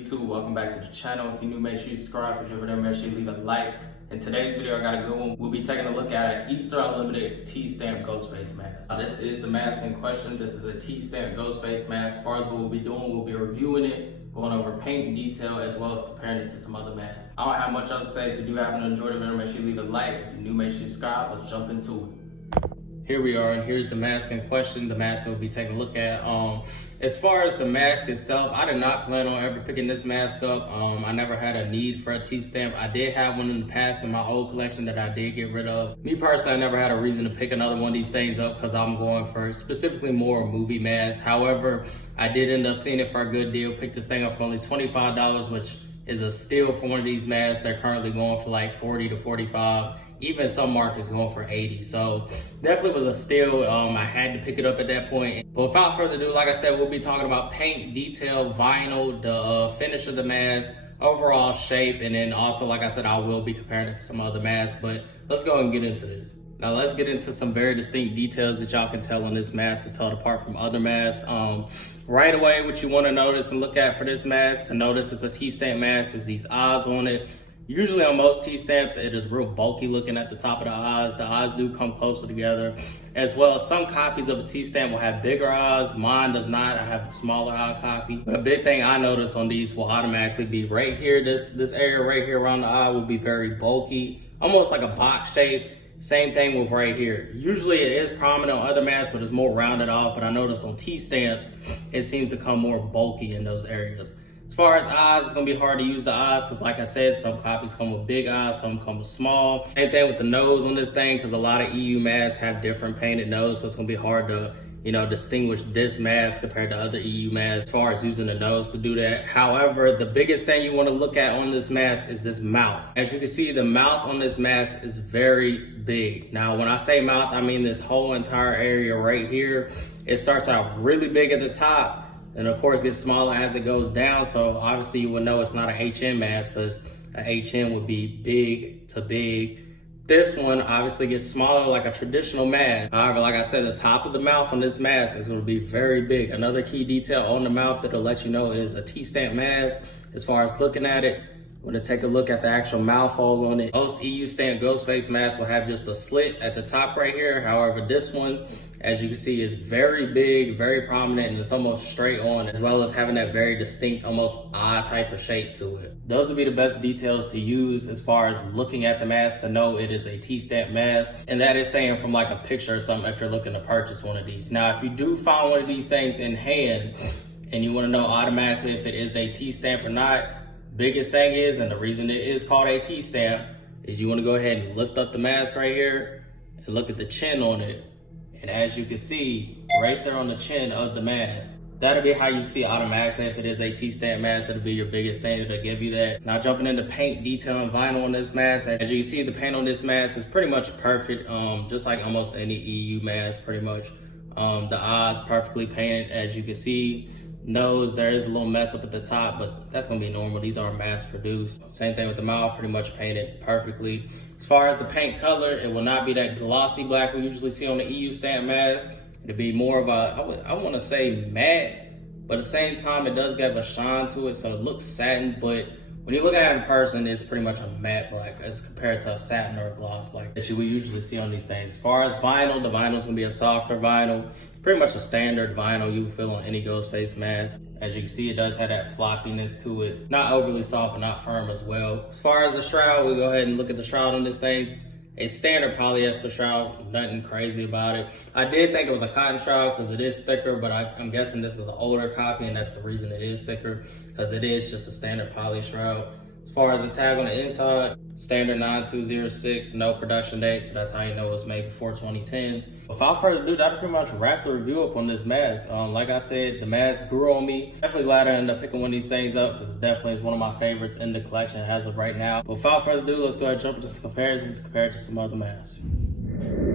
YouTube? Welcome back to the channel. If you're new, make sure you subscribe. If you're over there, make sure you leave a like. In today's video, I got a good one. We'll be taking a look at an Easter Unlimited T-Stamp Ghostface mask. This is the mask in question. This is a T-Stamp Ghostface mask. As far as what we'll be doing, we'll be reviewing it, going over paint and detail, as well as comparing it to some other masks. I don't have much else to say. If you do happen to enjoy the video, make sure you leave a like. If you're new, make sure you subscribe. Let's jump into it. Here we are, and here's the mask in question, the mask that we'll be taking a look at. As far as the mask itself, I did not plan on ever picking this mask up. I never had a need for a T-Stamp. I did have one in the past in my old collection that I did get rid of. Me personally, I never had a reason to pick another one of these things up because I'm going for specifically more movie masks. However, I did end up seeing it for a good deal. Picked this thing up for only $25, which is a steal for one of these masks. They're currently going for like 40 to 45. Even some markets going for 80. So definitely was a steal. I had to pick it up at that point. But without further ado, like I said, we'll be talking about paint, detail, vinyl, the finish of the mask, overall shape, and then also, like I said, I will be comparing it to some other masks. But let's go and get into this. Now let's get into some very distinct details that y'all can tell on this mask to tell it apart from other masks. Right away, what you want to notice and look at for this mask to notice it's a T-Stamp mask is these eyes on it. Usually on most T-Stamps, it is real bulky looking at the top of the eyes. The eyes do come closer together. As well as some copies of a T-Stamp will have bigger eyes. Mine does not. I have the smaller eye copy. But a big thing I notice on these will automatically be right here. This area right here around the eye will be very bulky, almost like a box shape. Same thing with right here. Usually it is prominent on other masks, but it's more rounded off. But I notice on T-Stamps, it seems to come more bulky in those areas. As far as eyes, it's gonna be hard to use the eyes because like I said, some copies come with big eyes, some come with small. Same thing with the nose on this thing because a lot of EU masks have different painted nose, so it's gonna be hard to, distinguish this mask compared to other EU masks as far as using the nose to do that. However, the biggest thing you wanna look at on this mask is this mouth. As you can see, the mouth on this mask is very big. Now, when I say mouth, I mean this whole entire area right here. It starts out really big at the top, and of course gets smaller as it goes down. So obviously you would know it's not a HN mask because a HN would be big to big. This one obviously gets smaller like a traditional mask. However, like I said, the top of the mouth on this mask is going to be very big. Another key detail on the mouth that'll let you know is a T-Stamp mask. As far as looking at it, when to take a look at the actual mouth hole on it, most EU stamp Ghostface masks will have just a slit at the top right here. However, this one, as you can see, is very big, very prominent, and it's almost straight on, as well as having that very distinct, almost eye type of shape to it. Those would be the best details to use as far as looking at the mask to know it is a T-Stamp mask. And that is saying from like a picture or something if you're looking to purchase one of these. Now, if you do find one of these things in hand and you want to know automatically if it is a T-Stamp or not, biggest thing is, and the reason it is called a T-Stamp, is you want to go ahead and lift up the mask right here and look at the chin on it. And as you can see, right there on the chin of the mask, that'll be how you see automatically if it is a T-Stamp mask. It'll be your biggest thing to give you that. Now jumping into paint, detail, and vinyl on this mask. As you can see, the paint on this mask is pretty much perfect, just like almost any EU mask, pretty much. The eyes perfectly painted, as you can see. Nose, there is a little mess up at the top, but that's gonna be normal. These are mass produced. Same thing with the mouth, pretty much painted perfectly. As far as the paint color, it will not be that glossy black we usually see on the EU stamp mask. It'll be more of a, I wanna say matte, but at the same time, it does have a shine to it, so it looks satin, but when you look at it in person, it's pretty much a matte black as compared to a satin or a gloss black that you would usually see on these things. As far as vinyl, the vinyl is gonna be a softer vinyl, pretty much a standard vinyl you would feel on any Ghostface mask. As you can see, it does have that floppiness to it. Not overly soft, but not firm as well. As far as the shroud, we'll go ahead and look at the shroud on this thing. A standard polyester shroud, nothing crazy about it. I did think it was a cotton shroud because it is thicker, but I'm guessing this is an older copy and that's the reason it is thicker, because it is just a standard poly shroud. As far as the tag on the inside, standard 9206, no production date, so that's how you know it was made before 2010. Without further ado, that pretty much wrapped the review up on this mask. Like I said, the mask grew on me. Definitely glad I ended up picking one of these things up because it definitely is one of my favorites in the collection as of right now. But without further ado, let's go ahead and jump into some comparisons compared to some other masks.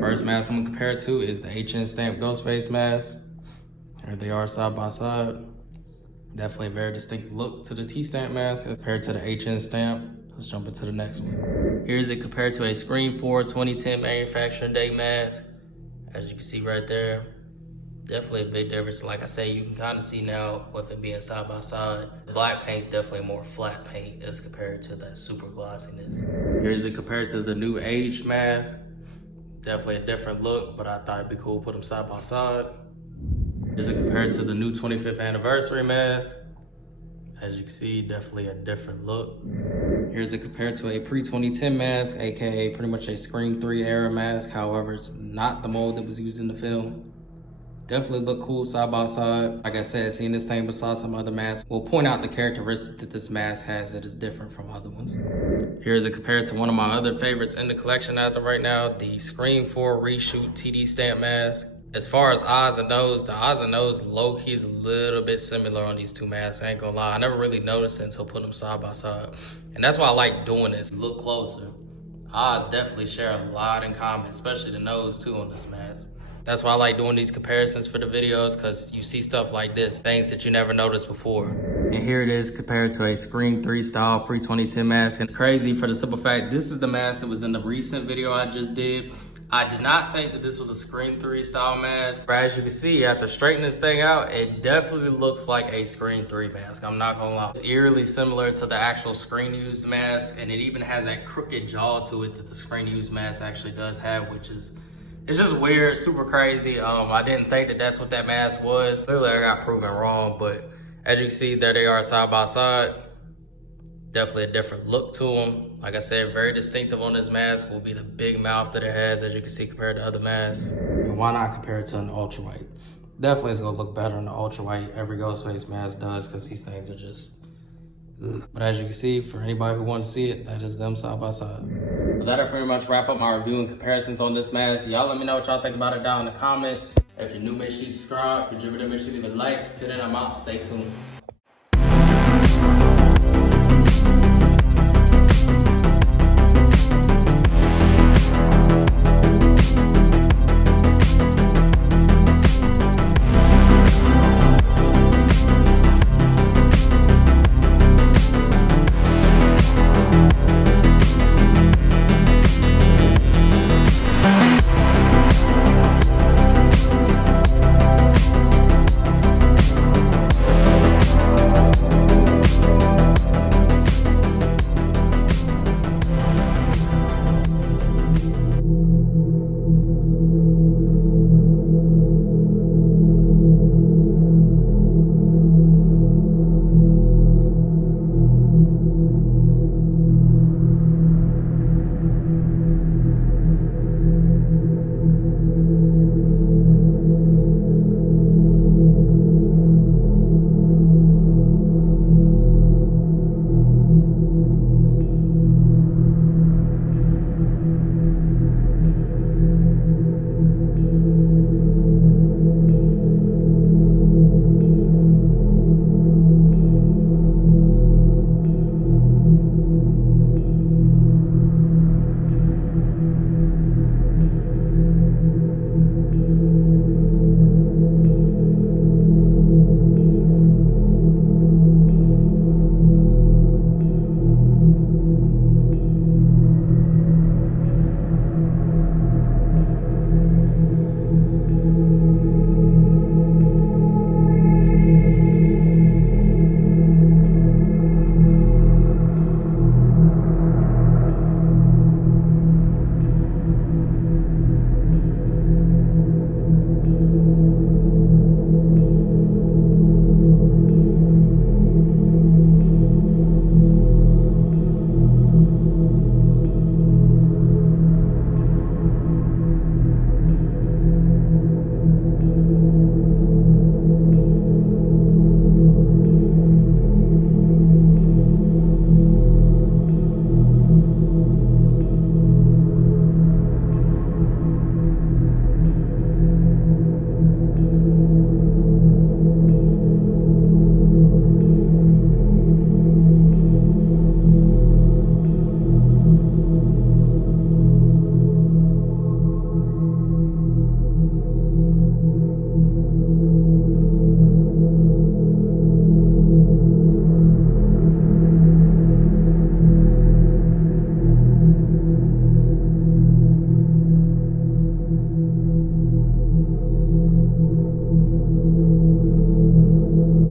First mask I'm gonna compare it to is the HN Stamp Ghostface mask. Here they are side by side. Definitely a very distinct look to the T-Stamp mask as compared to the HN Stamp. Let's jump into the next one. Here's it compared to a Screen 4 2010 manufacturing date mask. As you can see right there, Definitely a big difference. Like I say, you can kind of see now with it being side by side. The black paint's definitely more flat paint as compared to that super glossiness. Here's it compared to the new age mask. Definitely a different look, but I thought it'd be cool to put them side by side. Here's it compared to the new 25th anniversary mask. As you can see, definitely a different look. Here's it compared to a pre-2010 mask, aka pretty much a Scream 3 era mask. However, it's not the mold that was used in the film. Definitely look cool side by side. Like I said, seeing this thing beside some other masks will point out the characteristics that this mask has that is different from other ones. Here's it compared to one of my other favorites in the collection as of right now, the Scream 4 Reshoot TD stamp mask. As far as eyes and nose, the eyes and nose low-key is a little bit similar on these two masks, I ain't gonna lie. I never really noticed it until putting them side by side. And that's why I like doing this. Look closer. Eyes definitely share a lot in common, especially the nose too on this mask. That's why I like doing these comparisons for the videos, because you see stuff like this, things that you never noticed before. And here it is compared to a Scream 3 style pre-2010 mask. And it's crazy for the simple fact, this is the mask that was in the recent video I just did. I did not think that this was a Scream 3 style mask. But as you can see, after straightening this thing out, it definitely looks like a Scream 3 mask. I'm not gonna lie. It's eerily similar to the actual Scream used mask, and it even has that crooked jaw to it that the Scream used mask actually does have, which is, it's just weird, super crazy. I didn't think that that's what that mask was. Clearly I got proven wrong, but as you can see, there they are side by side. Definitely a different look to them. Like I said, very distinctive on this mask will be the big mouth that it has, as you can see, compared to other masks. And why not compare it to an ultra white? Definitely it's gonna look better in the ultra white. Every Ghostface mask does, because these things are just, ugh. But as you can see, for anybody who wants to see it, that is them side by side. But that'll pretty much wrap up my review and comparisons on this mask. Y'all let me know what y'all think about it down in the comments. If you're new, make sure you subscribe. If you're new, make sure you leave a like. Till then, I'm out. Stay tuned.